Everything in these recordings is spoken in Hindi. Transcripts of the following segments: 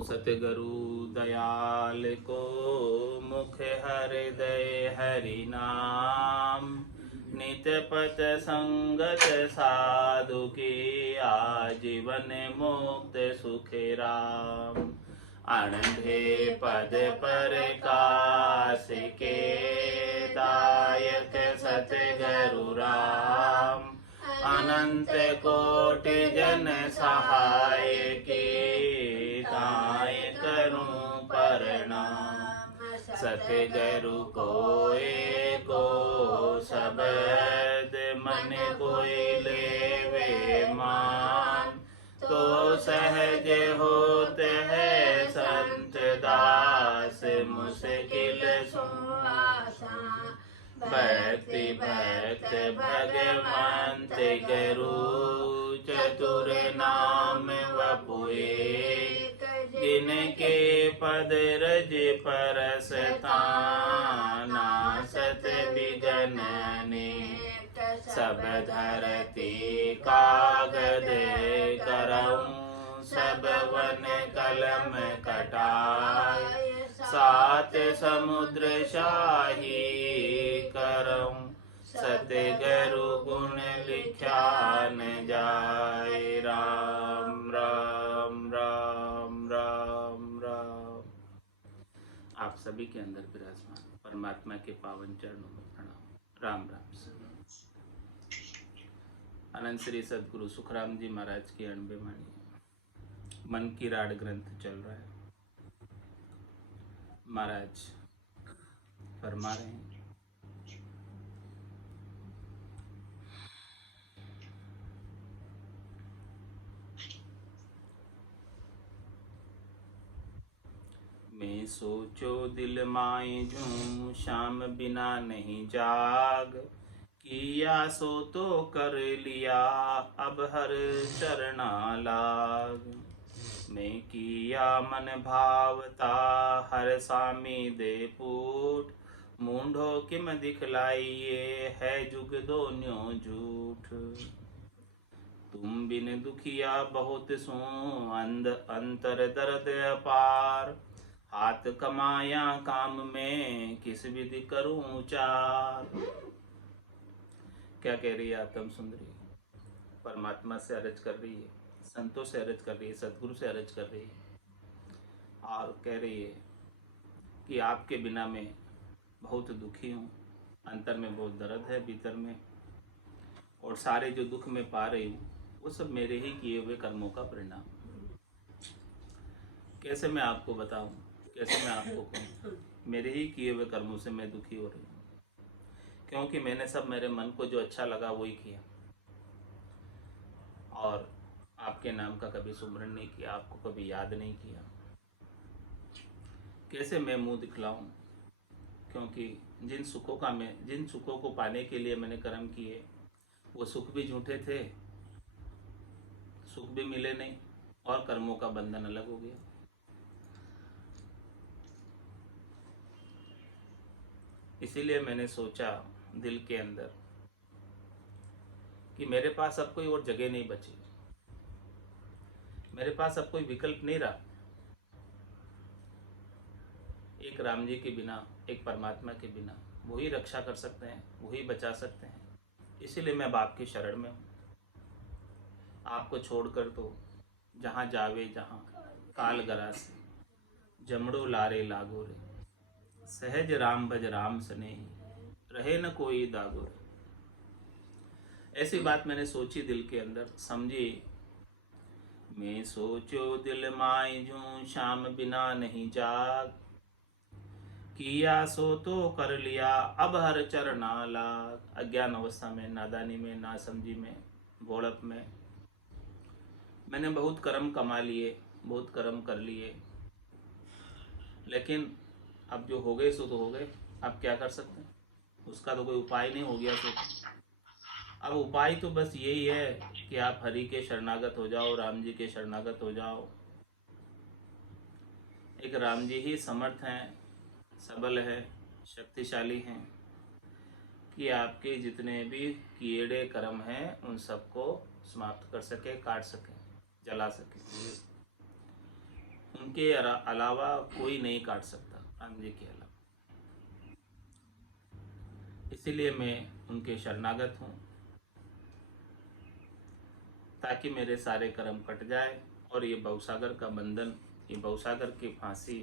सतगुरु दयाल को मुख हृदय हरि नाम। नित पत संगत साधु की आजीवन मुक्त सुख राम। अणधे पद प्रकाश के दायक सतगुरु राम। अनंत कोटि जन सहाय की ताय करूं प्रणाम। सतगुरु को एको शब्द मन कोई लेवे मान। तो सहज होत है संत दास मुश्किल सुआसा। भक्ति भक्त भगवंत गुरु चतुर नाम वपुए। जिनके पद रज परसता नासत बिगन अनेक। सब धरती कागद करऊं सब वन कलम कटाय। सात समुद्र शाही करऊं सतगुरु गुण लिख्या न जाए। राम राम राम राम राम। आप सभी के अंदर विराजमान परमात्मा के पावन चरणों में प्रणाम। राम राम। अनंत श्री सदगुरु सुखराम जी महाराज की 98 वाणी मन की राड ग्रंथ चल रहा है। महाराज फरमा रहे हैं, मैं सोचो दिल माए जूं श्याम बिना नहीं जाग। किया सो तो कर लिया अब हर चरना लाग। मैं किया मन भावता हर सामी दे पूट। मूंढो किम दिखलाइए है जुग दोन्यों झूठ। तुम बिन दुखिया बहुत सो अंतर दर्द अपार। हाथ कमाया काम में किस विधि करूं चार। क्या कह रही है आत्म सुंदरी? परमात्मा से अर्ज कर रही है, संतों से अर्ज कर रही है, सदगुरु से अर्ज कर रही है और कह रही है कि आपके बिना मैं बहुत दुखी हूँ। अंतर में बहुत दर्द है भीतर में, और सारे जो दुख मैं पा रही हूँ वो सब मेरे ही किए हुए कर्मों का परिणाम। कैसे मैं आपको बताऊं, कैसे मैं आपको कहूं? मेरे ही किए हुए कर्मों से मैं दुखी हो रही हूँ, क्योंकि मैंने सब मेरे मन को जो अच्छा लगा वही किया और आपके नाम का कभी सुमरन नहीं किया, आपको कभी याद नहीं किया। कैसे मैं मुंह दिखलाऊं? क्योंकि जिन सुखों को पाने के लिए मैंने कर्म किए वो सुख भी झूठे थे, सुख भी मिले नहीं और कर्मों का बंधन अलग हो गया। इसीलिए मैंने सोचा दिल के अंदर कि मेरे पास अब कोई और जगह नहीं बची, मेरे पास अब कोई विकल्प नहीं रहा। एक राम जी के बिना, एक परमात्मा के बिना वही रक्षा कर सकते हैं, वही बचा सकते हैं। इसीलिए मैं बाप की शरण में हूँ। आपको छोड़कर तो जहाँ जावे जहाँ काल गरासी। जमड़ो लारे लागो रे सहज राम भज राम स्नेही। रहे न कोई दागो रे। ऐसी बात मैंने सोची दिल के अंदर, समझी। मैं सोचो दिल माई जूं शाम बिना नहीं जाग। किया सो तो कर लिया अब हर चरना लाग। अज्ञान अवस्था में, नादानी में, नासमझी में, भोड़प में मैंने बहुत कर्म कमा लिए, बहुत कर्म कर लिए, लेकिन अब जो हो गए सो तो हो गए। अब क्या कर सकते हैं? उसका तो कोई उपाय नहीं, हो गया सो। अब उपाय तो बस यही है कि आप हरि के शरणागत हो जाओ, राम जी के शरणागत हो जाओ। एक राम जी ही समर्थ हैं, सबल है, शक्तिशाली हैं कि आपके जितने भी कीड़े कर्म हैं उन सबको समाप्त कर सके, काट सके, जला सके। उनके अलावा कोई नहीं काट सकता, राम जी के अलावा। इसीलिए मैं उनके शरणागत हूँ, ताकि मेरे सारे कर्म कट जाए और ये भवसागर का बंधन, ये भवसागर की फांसी,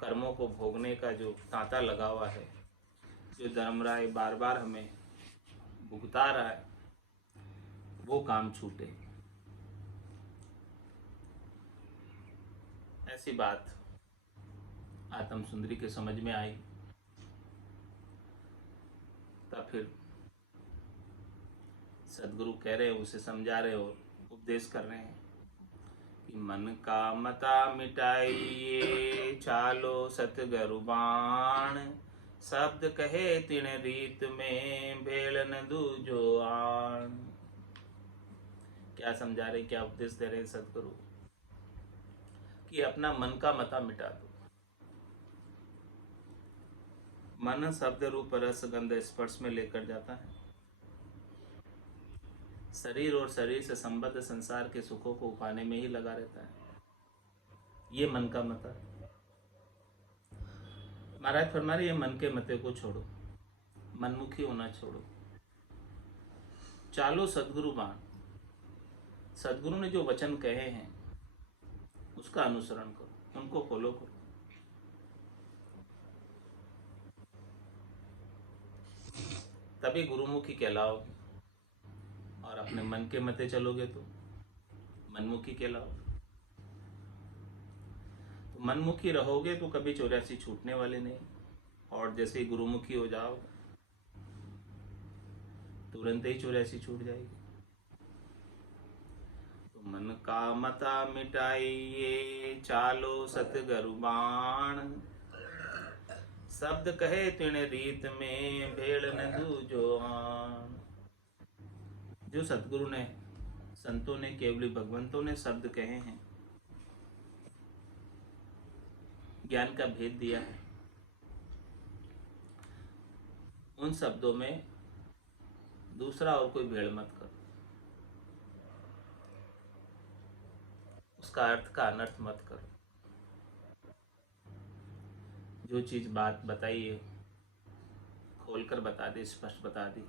कर्मों को भोगने का जो तांता लगा हुआ है, जो धर्मराय बार बार हमें भुगता रहा है, वो काम छूटे। ऐसी बात आत्म सुंदरी के समझ में आई। तब फिर सदगुरु कह रहे हैं, उसे समझा रहे और उपदेश कर रहे हैं कि मन का मता मिटाइए, चालो सतगुरु बाण, शब्द कहे तिन रीत में, भेड़ न दूजो आण। क्या समझा रहे, क्या उपदेश दे रहे हैं सदगुरु कि अपना मन का मता मिटा दो। मन शब्द रूप रस गंध स्पर्श में लेकर जाता है, शरीर और शरीर से संबद्ध संसार के सुखों को पाने में ही लगा रहता है। ये मन का मता है। महाराज फरमा रहे, ये मन के मते को छोड़ो, मनमुखी होना छोड़ो, चालो सदगुरु बाण। सदगुरु ने जो वचन कहे हैं उसका अनुसरण करो, उनको फॉलो करो। तभी गुरुमुखी कहलाओगे, और अपने मन के मते चलोगे तो मनमुखी कहलाओगे। तो मनमुखी रहोगे तो कभी 84 छूटने वाले नहीं, और जैसे ही गुरुमुखी हो जाओगे तुरंत ही 84 छूट जाएगी। तो मन का मता मिटाइए, चालो सतगुरु बाण, शब्द कहे तिन रीत में, भेड़ न दूजो आण। जो सतगुरु ने, संतों ने, केवली भगवंतों ने शब्द कहे हैं, ज्ञान का भेद दिया है, उन शब्दों में दूसरा और कोई भेड़ मत करो, उसका अर्थ का अनर्थ मत करो। जो चीज बात बताई है खोलकर बता दी, स्पष्ट बता दी।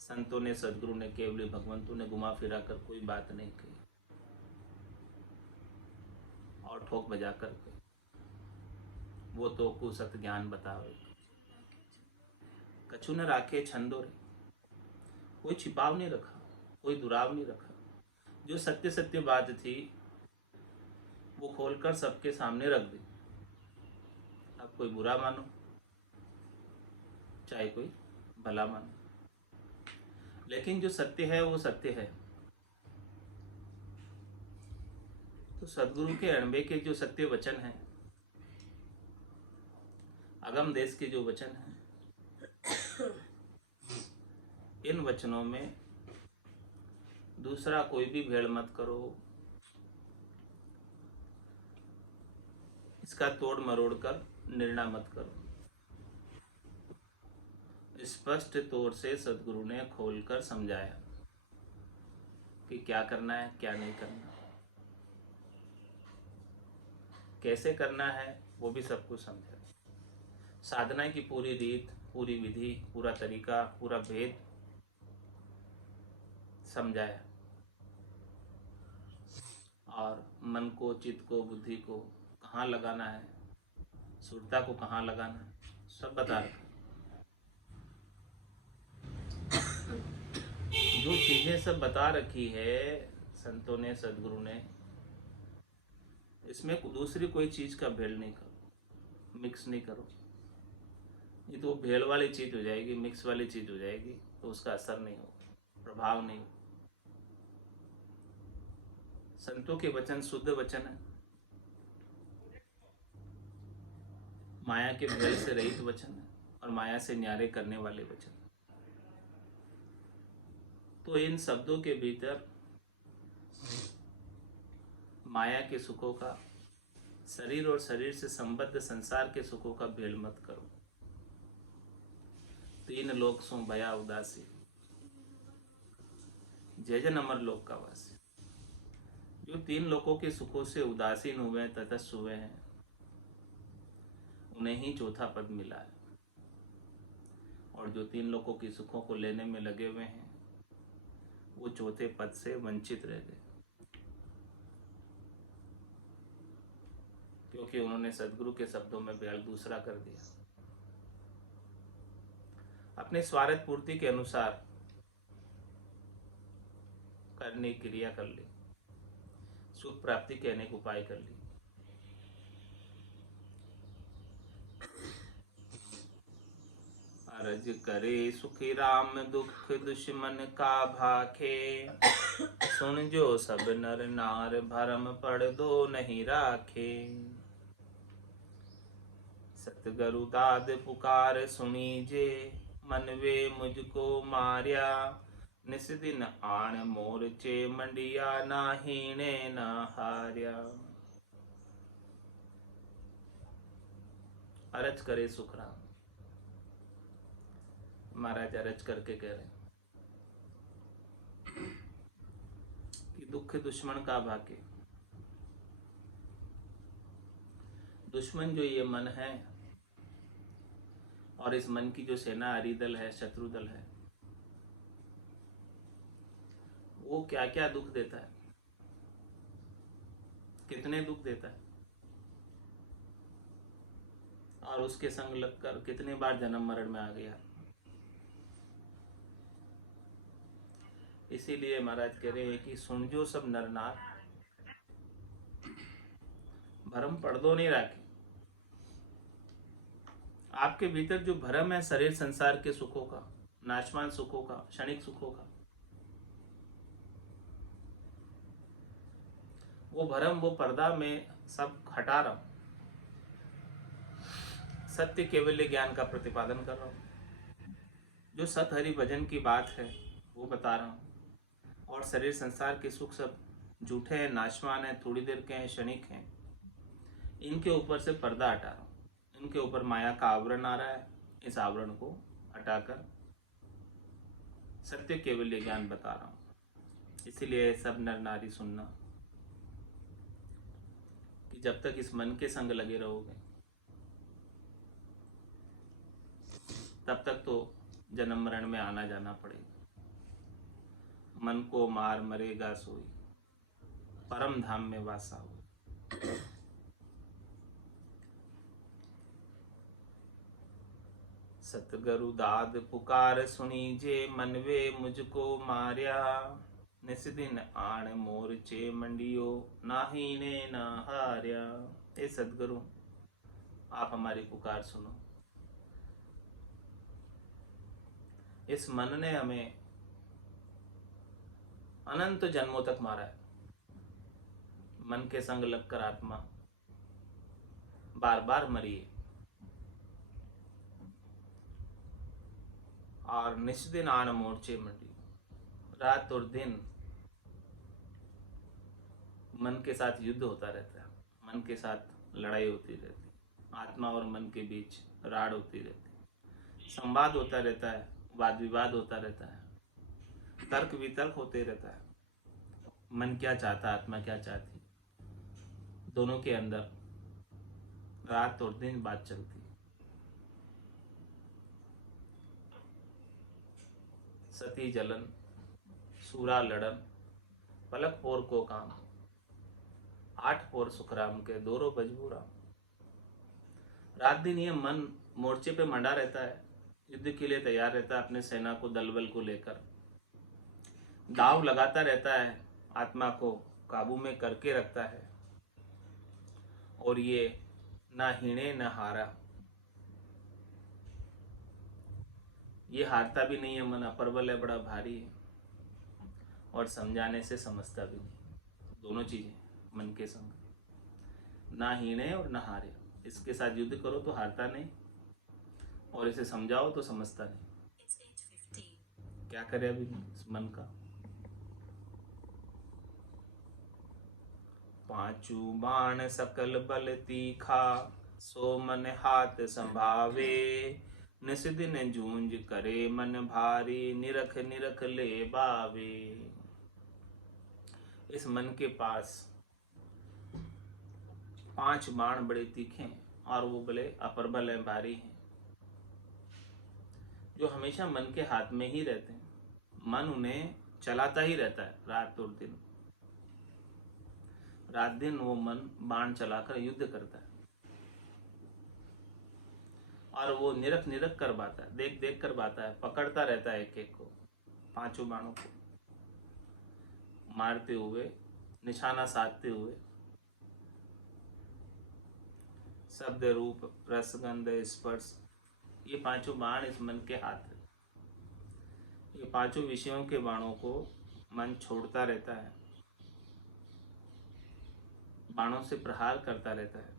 संतों ने, सदगुरु ने, केवली भगवंतों ने घुमा फिरा कर कोई बात नहीं कही और ठोक बजा कर वो तो कुसत ज्ञान बतावे, कछु न राखे छंदो रे। कोई छिपाव नहीं रखा, कोई दुराव नहीं रखा। जो सत्य सत्य बात थी वो खोलकर सबके सामने रख दी। अब कोई बुरा मानो चाहे कोई भला मानो, लेकिन जो सत्य है वो सत्य है। तो सदगुरु के अणबे के जो सत्य वचन हैं, अगम देश के जो वचन हैं, इन वचनों में दूसरा कोई भी भेड़ मत करो, इसका तोड़ मरोड़ कर निर्णय मत करो। स्पष्ट तौर से सदगुरु ने खोलकर समझाया कि क्या करना है, क्या नहीं करना, कैसे करना है, वो भी सब कुछ समझा। साधना की पूरी रीत, पूरी विधि, पूरा तरीका, पूरा भेद समझाया, और मन को, चित्त को, बुद्धि को कहाँ लगाना है, सुरता को कहाँ लगाना है, सब बता रखा। जो चीजें सब बता रखी है संतों ने, सदगुरु ने, इसमें दूसरी कोई चीज का भेड़ नहीं करो, मिक्स नहीं करो। ये तो भेड़ वाली चीज हो जाएगी, मिक्स वाली चीज हो जाएगी, तो उसका असर नहीं होगा, प्रभाव नहीं होगा। संतों के वचन शुद्ध वचन है, माया के भेड़ से रहित वचन है, और माया से न्यारे करने वाले वचन। तो इन शब्दों के भीतर माया के सुखों का, शरीर और शरीर से संबद्ध संसार के सुखों का भेड़ मत करो। तीन लोक सो भया उदासी, जय जन अमर लोक का वासी। जो तीन लोकों के सुखों से उदासीन हुए हैं, तटस्थ हुए हैं, उन्हें ही चौथा पद मिला है। और जो तीन लोकों की सुखों को लेने में लगे हुए हैं, वो चौथे पद से वंचित रह गए, क्योंकि उन्होंने सदगुरु के शब्दों में बैल दूसरा कर दिया। अपने स्वार्थ पूर्ति के अनुसार करने की क्रिया कर ली, सुख प्राप्ति के अनेक उपाय कर ली। अरज करे सुखी राम दुख दुश्मन का भाखे, सुन जो सब नर नार भरम पड़ दो नहीं राखे। सतगुरु दाद पुकार सुनीजे, मन वे मुझको मार्या, निस दिन आण मोर्चे मंडिया, ना हीणे ना हार्या। अरज करे सुख राम, महाराज अरज करके कह रहे कि दुख दुश्मन का भागे। दुश्मन जो ये मन है, और इस मन की जो सेना हरिदल है, शत्रु दल है, वो क्या क्या दुख देता है, कितने दुख देता है, और उसके संग लगकर कितने बार जन्म मरण में आ गया। इसीलिए महाराज कह रहे हैं कि सुन जो सब नर नार भरम पर्दो नहीं राखे। आपके भीतर जो भरम है शरीर संसार के सुखों का, नाशवान सुखों का, क्षणिक सुखों का, वो भरम, वो पर्दा में सब हटा रहा हूं, सत्य केवल ज्ञान का प्रतिपादन कर रहा हूं। जो सत हरि भजन की बात है वो बता रहा हूं, और शरीर संसार के सुख सब झूठे हैं, नाशवान हैं, थोड़ी देर के हैं, क्षणिक हैं, इनके ऊपर से पर्दा हटा रहा हूं। इनके ऊपर माया का आवरण आ रहा है, इस आवरण को हटाकर सत्य केवल ज्ञान बता रहा हूं। इसीलिए सब नर नारी सुनना कि जब तक इस मन के संग लगे रहोगे तब तक तो जन्म मरण में आना जाना पड़ेगा। मन को मार मरेगा सोई, परम धाम में वासा हो। सतगुरु दाद पुकार सुनीजे, मन वे मुझको मार्या, निस दिन आण मोर्चे मंडियो, ना हीने ना हार्या। हे सतगुरु, आप हमारी पुकार सुनो। इस मन ने हमें अनंत जन्मों तक मारा है। मन के संग लगकर आत्मा बार बार मरी है, और निस्दिन आण मोर्चे मंडी, रात और दिन मन के साथ युद्ध होता रहता है, मन के साथ लड़ाई होती रहती है, आत्मा और मन के बीच राड़ होती रहती है, संवाद होता रहता है, वाद विवाद होता रहता है, तर्क वितर्क होते रहता है। मन क्या चाहता, आत्मा क्या चाहती, दोनों के अंदर रात और दिन बात चलती है। सती जलन, सूरा लड़न, पलक पोर को काम, 8 पोर सुखराम के, दोरो बजबूरा। रात दिन ये मन मोर्चे पे मंडा रहता है, युद्ध के लिए तैयार रहता है, अपने सेना को, दलबल को लेकर दाव लगाता रहता है, आत्मा को काबू में करके रखता है। और ये ना हीणे ना हारा, ये हारता भी नहीं है। मन अप्रबल है, बड़ा भारी है, और समझाने से समझता भी नहीं। दोनों चीजें मन के संग, ना हीणे और ना हारे। इसके साथ युद्ध करो तो हारता नहीं, और इसे समझाओ तो समझता नहीं। क्या करे अभी इस मन का। पांचू बाण सकल बल तीखा, सो मन हाथ संभावे, निस दिन जूंज करे मन भारी, निरख निरख ले बावे। इस मन के पास 5 बाण बड़े तीखे हैं और वो बड़े अप्रबल हैं, भारी हैं, जो हमेशा मन के हाथ में ही रहते हैं। मन उन्हें चलाता ही रहता है रात और दिन। रात दिन वो मन बाण चलाकर युद्ध करता है और वो निरख निरख कर बाता है, देख देख कर बाता है, पकड़ता रहता है एक एक को, 5 बाणों को मारते हुए, निशाना साधते हुए। शब्द रूप रस गंध स्पर्श, ये 5 बाण इस मन के हाथ है। ये 5 विषयों के बाणों को मन छोड़ता रहता है, बाणों से प्रहार करता रहता है।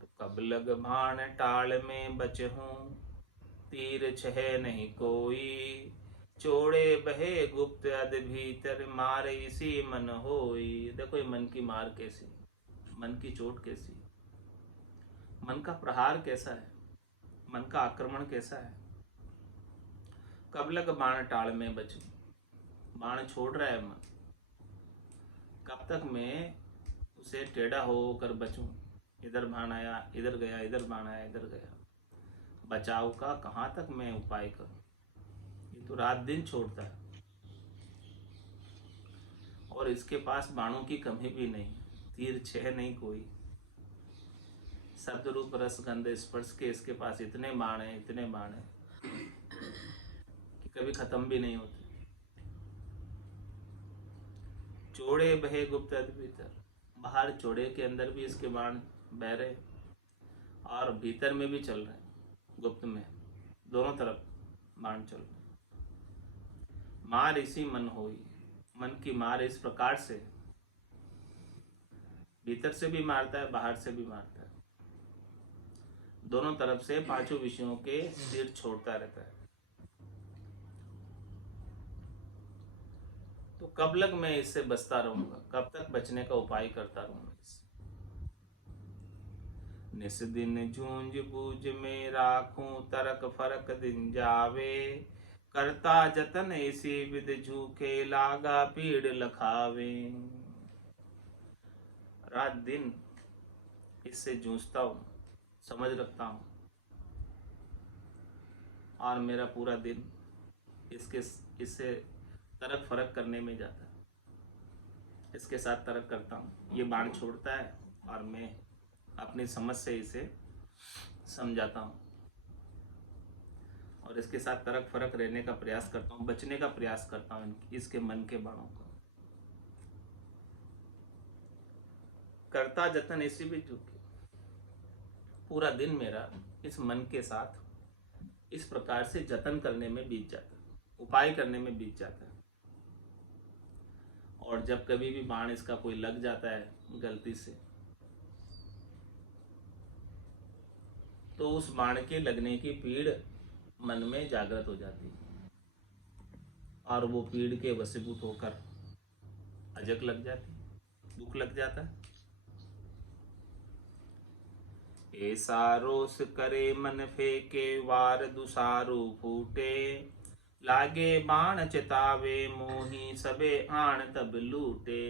तो कब लग बाण टाल में बचहूं, तीर छह नहीं कोई, चोड़े बहे गुप्त अद भीतर, मारे इसी मन होई। देखो ये मन की मार कैसी, मन की चोट कैसी, मन का प्रहार कैसा है, मन का आक्रमण कैसा है। कब लग बाण टाल में बचूं, बाण छोड़ रहा है मन, कब तक मैं उसे टेढ़ा होकर बचूं। इधर बाण आया, इधर गया, इधर बाण आया, इधर गया। बचाव का कहाँ तक मैं उपाय करूं। ये तो रात दिन छोड़ता है और इसके पास बाणों की कमी भी नहीं, तीर छह नहीं कोई। शब्द रूप रस गंध स्पर्श के इसके पास इतने बाण हैं, इतने बाण हैं कि कभी खत्म भी नहीं होते। चौड़े बहे गुप्त भीतर, बाहर चौड़े के अंदर भी इसके बाण बह रहे और भीतर में भी चल रहे हैं, गुप्त में, दोनों तरफ बाण चल रहे। मार इसी मन होई, मन की मार इस प्रकार से, भीतर से भी मारता है, बाहर से भी मारता है, दोनों तरफ से 5 विषयों के तीर छोड़ता रहता है। तो कब लग मैं इससे बचता रहूंगा, कब तक बचने का उपाय करता रहूंगा इससे। निस दिन जूंझ बूझ में राखूं, तरक फरक दिन जावे, करता जतन इसी विद झूखे, लागा पीड़ लखावे। रात दिन इससे जूझता हूँ, समझ रखता हूँ और मेरा पूरा दिन इससे तरक फरक करने में जाता है, इसके साथ तरक करता हूँ। ये बाण छोड़ता है और मैं अपनी समझ से इसे समझाता हूँ और इसके साथ तरक फरक रहने का प्रयास करता हूँ, बचने का प्रयास करता हूँ इसके मन के बाणों का। करता जतन इसी भी झूके, पूरा दिन मेरा इस मन के साथ इस प्रकार से जतन करने में बीत जाता है, उपाय करने में बीत जाता है। और जब कभी भी बाण इसका कोई लग जाता है गलती से, तो उस बाण के लगने की पीड़ मन में जागृत हो जाती है और वो पीड़ के वशीभूत होकर अजक लग जाती, दुख लग जाता है। ऐसा रोष करे मन फेंके, वार दुसारू फूटे, लागे बाण चितावे मोही, सबे आण तब लूटे।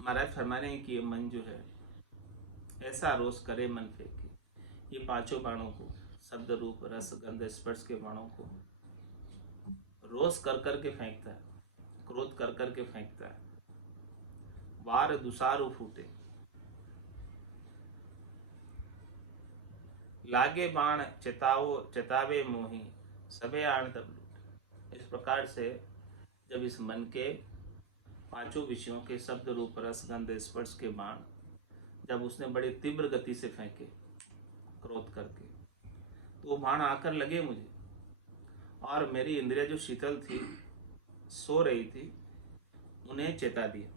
महाराज फरमा रहे हैं कि ये मन जो है ऐसा रोष करे मन फेंके, ये 5 बाणों को, शब्द रूप रस गंध स्पर्श के बाणों को रोष कर कर के फेंकता है, क्रोध कर कर के फेंकता है। वार दुसारू फूटे, लागे बाण चितावे मोही, सबे आण तब लूटे। इस प्रकार से जब इस मन के 5 विषयों के शब्द रूप रस गंध स्पर्श के बाण जब उसने बड़ी तीव्र गति से फेंके क्रोध करके, तो वो बाण आकर लगे मुझे और मेरी इंद्रिया जो शीतल थी, सो रही थी, उन्हें चेता दिया,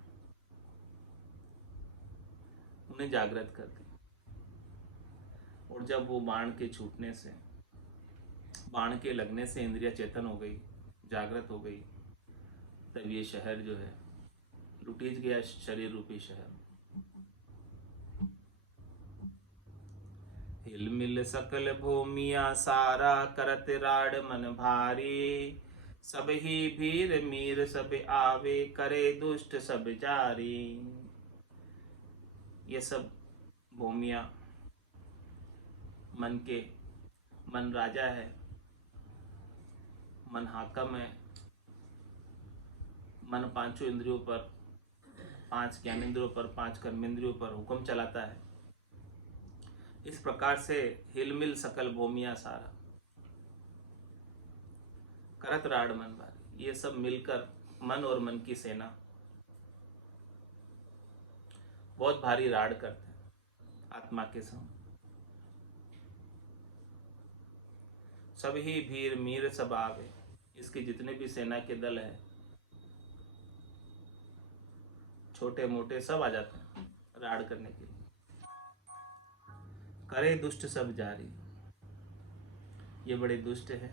उन्हें जागृत कर दिया। और जब वो बाण के छूटने से, बाण के लगने से इंद्रिया चेतन हो गई, जागृत हो गई, तब ये शहर जो है लुटीज गया, शरीर रूपी शहर। हिल मिल सकल भूमिया सारा, करत राड मन भारी। सब ही भीर मीर सब आवे, करे दुष्ट सब जारी। ये सब भूमिया मन राजा है, मन हाकम है। मन पांचों इंद्रियों पर, 5 ज्ञानेंद्रियों पर, 5 कर्मेंद्रियों पर हुक्म चलाता है। इस प्रकार से हिलमिल सकल भूमिया सारा, करत राड मन भारी। ये सब मिलकर मन और मन की सेना बहुत भारी राड करते हैं आत्मा के संग। सब ही भीर मीर सब आवे, इसके जितने भी सेना के दल हैं, छोटे मोटे सब आ जाते हैं राड करने के लिए। करे दुष्ट सब जारी, ये बड़े दुष्ट हैं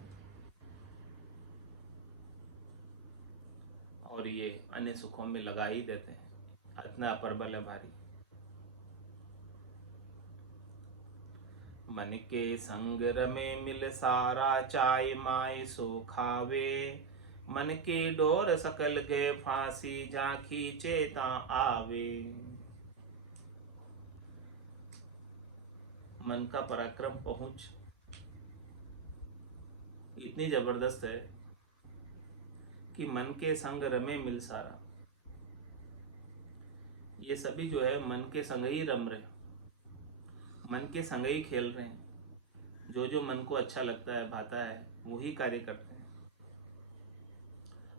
और ये अन्य सुखों में लगा ही देते हैं, इतना अप्रबल है भारी। मन के संग रमे मिल सारा, चाय माय सो खावे। मन की डोर सकल गए फांसी, जा खींचे ता आवे। मन का पराक्रम पहुंच इतनी जबरदस्त है कि मन के संग रमे मिल सारा। ये सभी जो है मन के संग ही रम रहे, मन के संग ही खेल रहे हैं। जो जो मन को अच्छा लगता है, भाता है, वही कार्य करते हैं।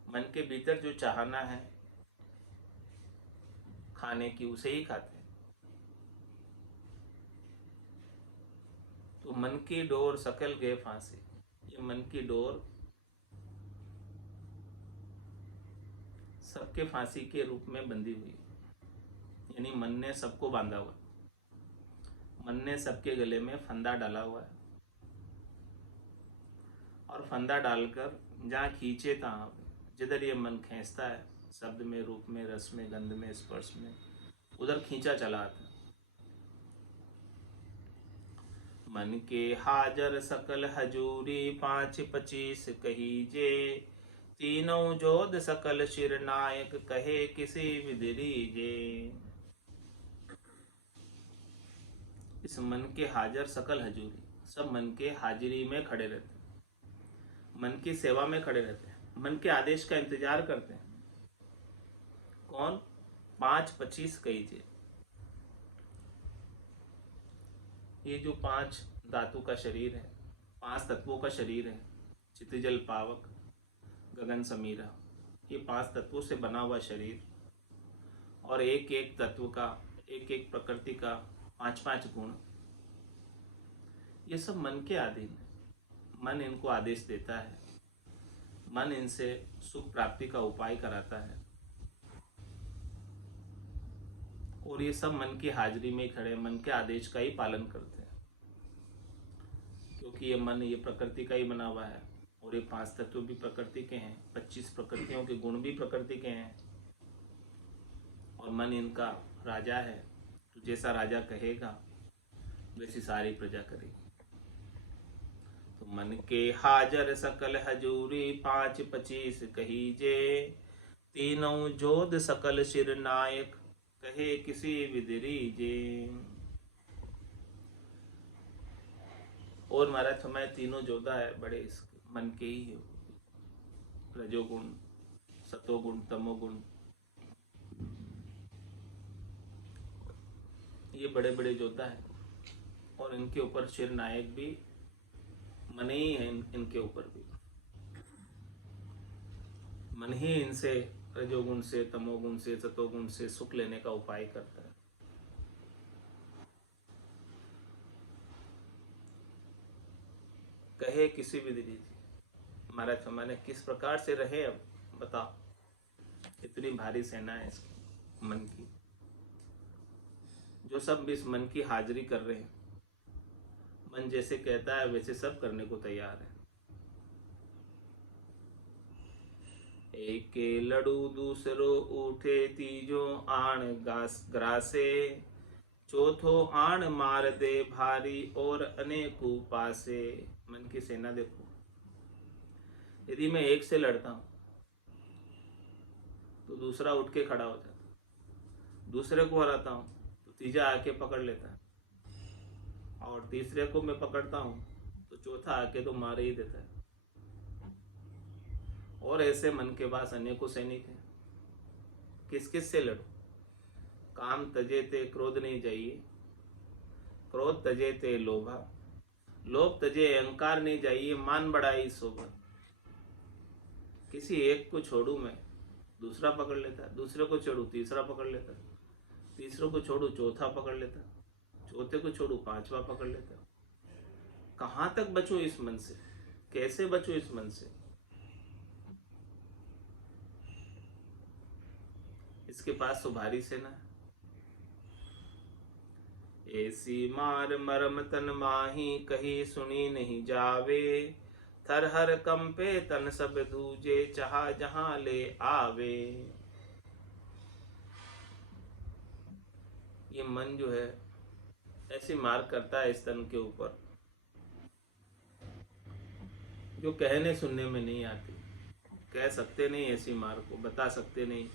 मन के भीतर जो चाहना है खाने की, उसे ही खाते हैं। तो मन की डोर सकल गए फांसी, ये मन की डोर सबके फांसी के रूप में बंधी हुई, यानी मन ने सबको बांधा हुआ, मन ने सबके गले में फंदा डाला हुआ है। और फंदा डालकर जहाँ खींचे तहाँ, जिधर ये मन खींचता है, शब्द में, रूप में, रस में, गंध में, स्पर्श में, उधर खींचा चला आता। मन के हाजर सकल हजूरी, 5 25 कहीजे। तीनों जोध सकल शिर नायक, कहे किसी विदिरीजे। इस मन के हाजर सकल हजूरी, सब मन के हाजिरी में खड़े रहते हैं, मन की सेवा में खड़े रहते हैं, मन के आदेश का इंतजार करते हैं। कौन? 5 25 कहीजे। ये जो 5 धातु का शरीर है, 5 तत्वों का शरीर है, चित्त जल पावक गगन समीरा, ये 5 तत्वों से बना हुआ शरीर, और एक एक तत्व का, एक एक प्रकृति का 5 5 गुण, ये सब मन के अधीन है। मन इनको आदेश देता है, मन इनसे सुख प्राप्ति का उपाय कराता है, और ये सब मन की हाजिरी में खड़े मन के आदेश का ही पालन करते हैं। क्योंकि ये मन, ये प्रकृति का ही बना हुआ है, और ये 5 तत्व भी प्रकृति के हैं, 25 प्रकृतियों के गुण भी प्रकृति के हैं, और मन इनका राजा है। तो जैसा राजा कहेगा वैसी सारी प्रजा करेगी। तो मन के हाजर सकल हजूरी, 5 25 कहीजे। तीनों जोध सकल शिर नायक, कहे किसी विदिरीजे। और महाराज हमारे तीनों जोधा है बड़े इसके मन के ही है, रजोगुण, सतोगुण, तमोगुण, ये बड़े बड़े योद्धा हैं, और इनके ऊपर शिर नायक भी मन ही है। इनके ऊपर भी मन ही इनसे, रजोगुण से, तमोगुण से, सतोगुण से सुख लेने का उपाय करता है। कहे किसी भी दीदी, महाराज हमारे किस प्रकार से रहे, अब बताओ। इतनी भारी सेना है इसकी मन की, जो सब इस मन की हाजिरी कर रहे हैं। मन जैसे कहता है वैसे सब करने को तैयार है। एक लड़ू दूसरो उठे, तीजो आण ग्रासे। चौथो आण मार दे भारी और अनेकु पासे। मन की सेना देखो, यदि मैं एक से लड़ता हूं तो दूसरा उठ के खड़ा हो जाता, दूसरे को हराता हूं तो तीसरा आके पकड़ लेता है, और तीसरे को मैं पकड़ता हूं तो चौथा आके तो मार ही देता है। और ऐसे मन के पास अनेकों सैनिक हैं। किस किस से लड़ो? काम तजे ते क्रोध नहीं चाहिए, क्रोध तजे ते लोभा, लोभ तजे अहंकार नहीं चाहिए, मान बढ़ाई शोभा। किसी एक को छोड़ू मैं, दूसरा पकड़ लेता है, दूसरे को छोड़ू तीसरा पकड़ लेता है, तीसरे को छोड़ू चौथा पकड़ लेता है, चौथे को छोड़ू पांचवा पकड़ लेता है। कहाँ तक बचूं इस मन से? कैसे बचूं इस मन से? इसके पास तो भारी सेना है। ऐसी मार मरम तन माही, कही सुनी नहीं जावे, थर हर कंपे तन सब दूजे, चाहा जहां ले आवे। ये मन जो है ऐसी मार करता है इस तन के ऊपर जो कहने सुनने में नहीं आती। कह सकते नहीं ऐसी मार को, बता सकते नहीं,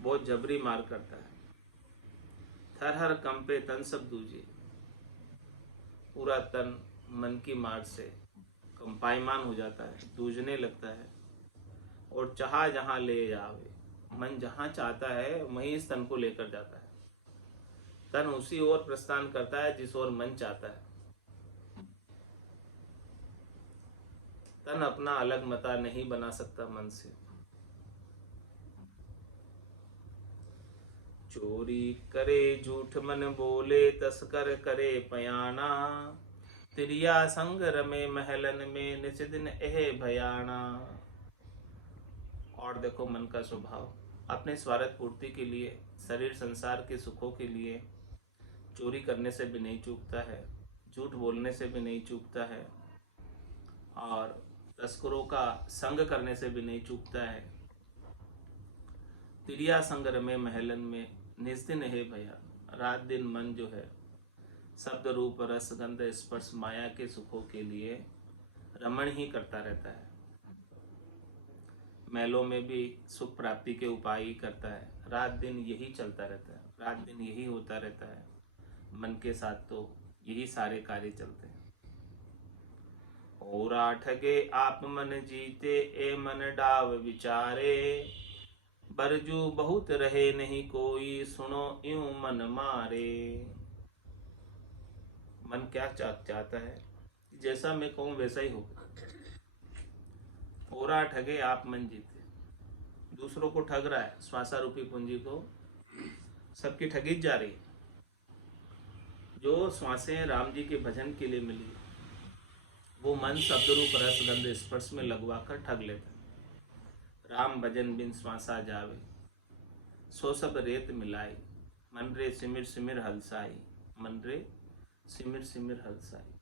बहुत जबरी मार करता है। थर हर कंपे तन सब दूजे, पूरा तन मन की मार से कंपायमान हो जाता है, दूजने लगता है। और चाहा जहां ले जावे, मन जहां चाहता है वहीं इस तन को लेकर जाता है। तन उसी ओर प्रस्थान करता है जिस ओर मन चाहता है। तन अपना अलग मता नहीं बना सकता मन से। चोरी करे झूठ मन बोले, तस्कर करे पयाना, तिरिया संग रमे महलन में, निस दिन एह भयाना। और देखो मन का स्वभाव, अपने स्वार्थ पूर्ति के लिए, शरीर संसार के सुखों के लिए चोरी करने से भी नहीं चूकता है, झूठ बोलने से भी नहीं चूकता है, और तस्करों का संग करने से भी नहीं चूकता है। तिरिया संग रमे महलन में, निस्दिन है भया। रात दिन मन जो है शब्द रूप रस गंध स्पर्श माया के सुखों के लिए रमण ही करता रहता है। महलों में भी सुख प्राप्ति के उपाय ही करता है। रात दिन यही चलता रहता है, रात दिन यही होता रहता है। मन के साथ तो यही सारे कार्य चलते हैं। और ठगे आप मन जीते, ए मन डाव विचारे, बरजू बहुत रहे नहीं कोई, सुनो यूं मन मारे। मन क्या चाहता है? जैसा मैं कहूं वैसा ही होगा। ओरा ठगे आप मन जीते, दूसरों को ठग रहा है, श्वासा रूपी पूंजी को सबकी ठगी जा रही। जो श्वासें राम जी के भजन के लिए मिली, वो मन शब्द रूप रस गंध स्पर्श में लगवा कर ठग लेता। राम भजन बिन श्वासा जावे, सो सब रेत मिलाई, मन रे सिमिर सिमिर हलसाई, मन रे सिमिर सिमिर हलसाई।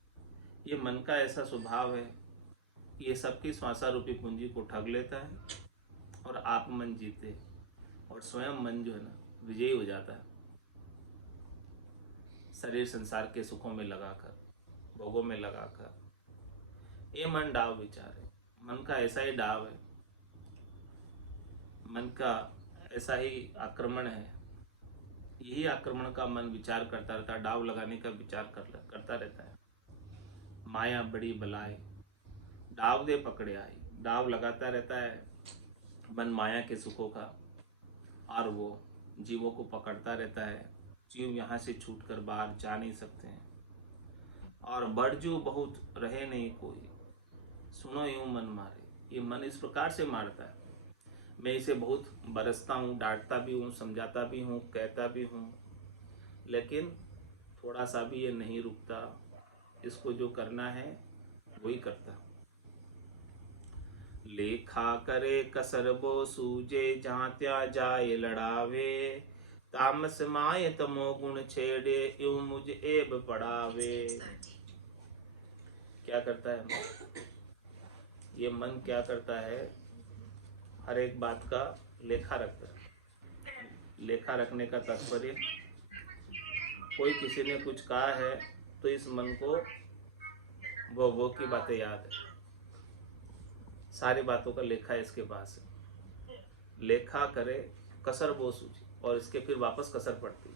ये मन का ऐसा स्वभाव है, ये सबकी श्वासा रूपी पूंजी को ठग लेता है और आप मन जीते, और स्वयं मन जो है ना विजयी हो जाता है। शरीर संसार के सुखों में लगाकर, भोगों में लगाकर। ये मन डाव विचार है, मन का ऐसा ही डाव है, मन का ऐसा ही आक्रमण है। यही आक्रमण का मन विचार करता रहता है, डाव लगाने का विचार करता रहता है। माया बड़ी बलाए, डाव दे पकड़े आई। डाव लगाता रहता है मन माया के सुखों का, और वो जीवों को पकड़ता रहता है। जीव यहाँ से छूटकर बाहर जा नहीं सकते हैं। और बड़जू बहुत रहे नहीं कोई, सुनो यूं मन मारे। ये मन इस प्रकार से मारता है। मैं इसे बहुत बरसता हूँ, डांटता भी हूँ, समझाता भी हूँ, कहता भी हूँ, लेकिन थोड़ा सा भी ये नहीं रुकता। इसको जो करना है वही करता। लेखा करे कसर बो सूझे, जहाँ त्या जाए लड़ावे, तामस माय तमो गुण छेड़े, यूं मुझ एब पड़ावे। क्या करता है ये मन? क्या करता है? हर एक बात का लेखा रखता है। लेखा रखने का तात्पर्य कोई किसी ने कुछ कहा है तो इस मन को वो की बातें याद है, सारी बातों का लेखा इसके पास है। लेखा करे कसर वो सूझी, और इसके फिर वापस कसर पड़ती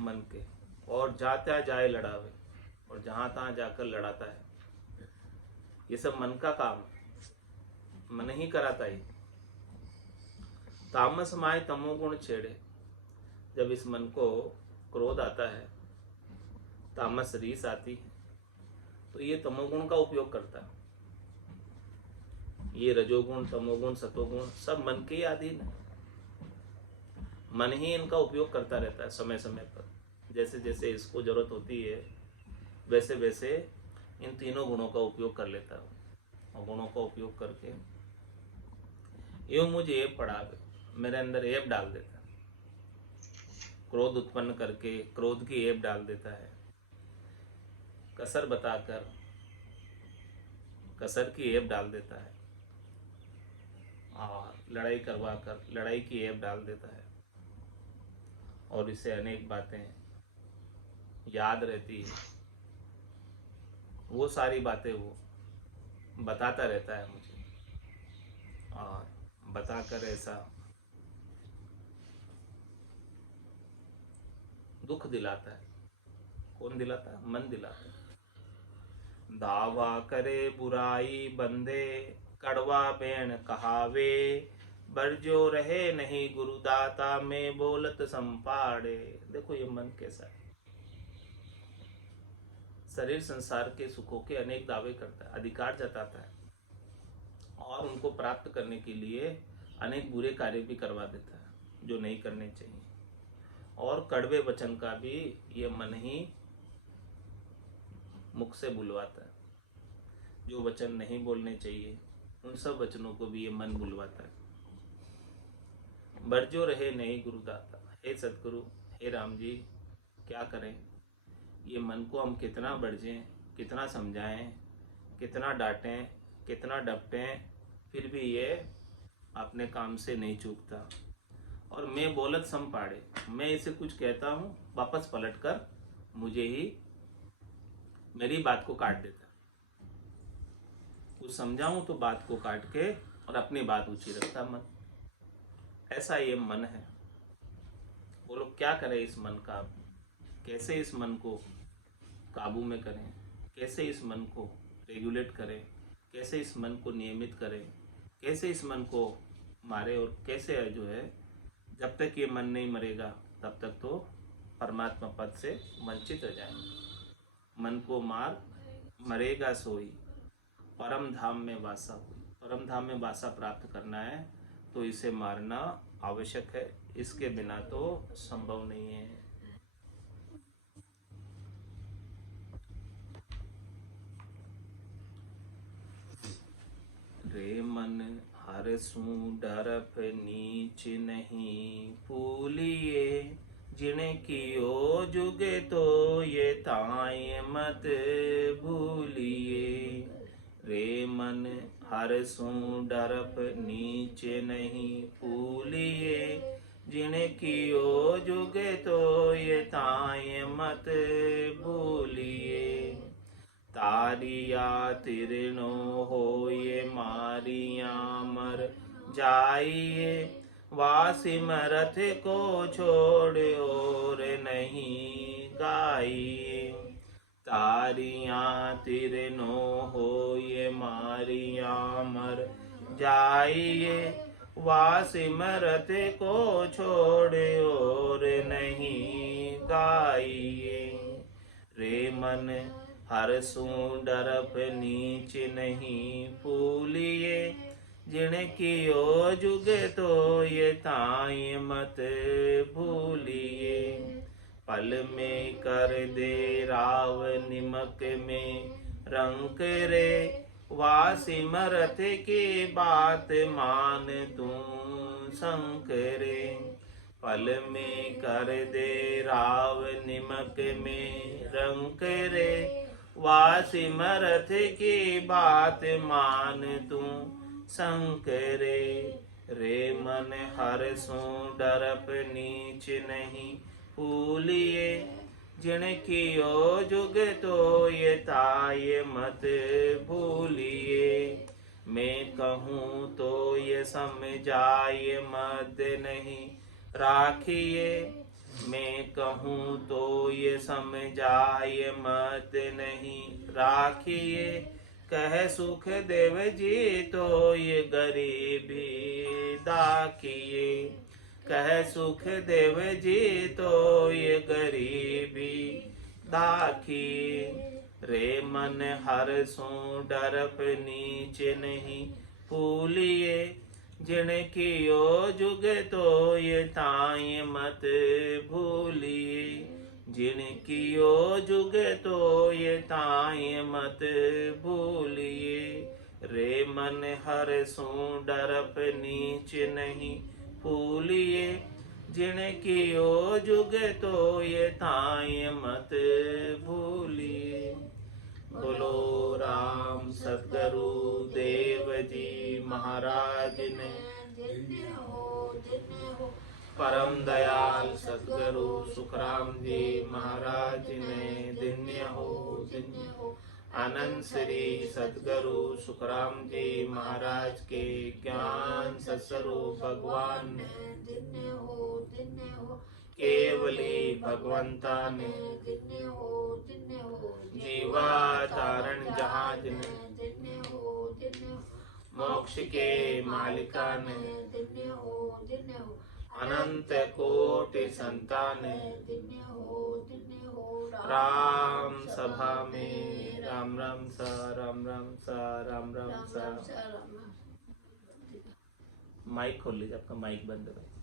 मन के, और जाता जाए लड़ावे, और जहां तहां जाकर लड़ाता है। ये सब मन का काम है, मन ही कराता है। तामस माय तमोगुण छेड़े, जब इस मन को क्रोध आता है, तामस रीस आती है, तो ये तमोगुण का उपयोग करता है। ये रजोगुण, तमोगुण, सतोगुण सब मन के ही अधीन है। मन ही इनका उपयोग करता रहता है समय समय पर। जैसे जैसे इसको जरूरत होती है वैसे वैसे इन तीनों गुणों का उपयोग कर लेता है, और गुणों का उपयोग करके यूं मुझे ऐब पड़ा, मेरे अंदर ऐब डाल देता है। क्रोध उत्पन्न करके क्रोध की ऐब डाल देता है, कसर बताकर कसर की ऐब डाल देता है, और लड़ाई करवा कर लड़ाई की ऐब डाल देता है। और इससे अनेक बातें याद रहती है, वो सारी बातें वो बताता रहता है मुझे, और बताकर ऐसा दुख दिलाता है। कौन दिलाता है? मन दिलाता है। दावा करे बुराई बंदे, कड़वा बेण कहावे, बरजो रहे नहीं गुरुदाता में बोलत संपाड़े। देखो ये मन कैसा है। शरीर संसार के सुखों के अनेक दावे करता है, अधिकार जताता है, और उनको प्राप्त करने के लिए अनेक बुरे कार्य भी करवा देता है जो नहीं करने चाहिए। और कड़वे वचन का भी ये मन ही मुख से बुलवाता है। जो वचन नहीं बोलने चाहिए उन सब वचनों को भी ये मन बुलवाता है। बरजो रहे नहीं गुरुदाता, हे सतगुरु, हे राम जी, क्या करें? ये मन को हम कितना बरजें, कितना समझाएं, कितना डांटें, कितना डपटें, फिर भी ये अपने काम से नहीं चूकता। और मैं बोलत संपाड़े, मैं इसे कुछ कहता हूँ, वापस पलटकर मुझे ही मेरी बात को काट देता। कुछ समझाऊं तो बात को काट के और अपनी बात ऊंची रखता मन। ऐसा ये मन है। बोलो क्या करें इस मन का? कैसे इस मन को काबू में करें? कैसे इस मन को रेगुलेट करें? कैसे इस मन को नियमित करें? कैसे इस मन को मारे? और कैसे है जो है, जब तक ये मन नहीं मरेगा तब तक तो परमात्मा पद से वंचित रह जाएंगे। मन को मार मरेगा सोई, परम धाम में वासा हुई। परम धाम में वासा प्राप्त करना है तो इसे मारना आवश्यक है, इसके बिना तो संभव नहीं है। रे मन हर सू डरप नीच नहीं फूलिए, जिने कियो जुगे तो ये ताय मत भूलिए। रे मन हर सू डरप नीच नहीं फूलिए, जिने कियो जुगे तो ये ताय मत भूलिए। तारिया तिरनो हो ये मारिया मर जाइए, वासिमरथ को छोड़ और नहीं गाइए। तारिया तिरनो हो ये मारिया मर जाइए, वासिमरथ को छोड़ और नहीं गाइए। रे मन हर सू डरप नीच नहीं फूलिए, जिन कियो जुगे तो ये ताई मत भूलिए। पल में कर दे राव निमक में रंक रे, वासिमरथ की बात मान तू शंकरे। पल में कर दे राव निमक में रंक रे, वासिमरथ की बात मान तू शंकरे। रे मन हर सू डरप नीच नहीं भूलिए। जिन कियो जुग तो ये ताये मत भूलिए। मैं कहूँ तो ये समझाए मत नहीं राखिए। मैं कहूँ तो ये समझाए मत नहीं राखिए। कह सुख देव जी तो ये गरीबी दाखिए। कह सुख देव जी तो ये गरीबी दाखिए। रे मन हर सो डरप नीच नहीं भूलिए। जिन कियो जुग तो ये ताई मत भूलिए। जिन कियो जुग तो ये ताई मत भूलिए। रे मन हर सो डरप नीच नहीं भूलिए। जिन कियो जुग तो ये ताई मत भूलिए। बोलो राम सतगुरु देव जी महाराज ने। परम दयाल सतगुरु सुखराम जी महाराज ने धन्य हो धन्य हो। आनंद श्री सतगुरु सुखराम जी महाराज के ज्ञान सत्स्वरूप भगवान ने धन्य हो। केवली भगवंता ने धन्य हो जीवा तारण जहाज ने धन्य हो। मोक्ष के मालिका ने धन्य हो। अनंत कोटि संतान धन्य हो। राम सभा में राम राम सा राम राम सा राम राम सा। माइक खोल लीजिए, आपका माइक बंद है।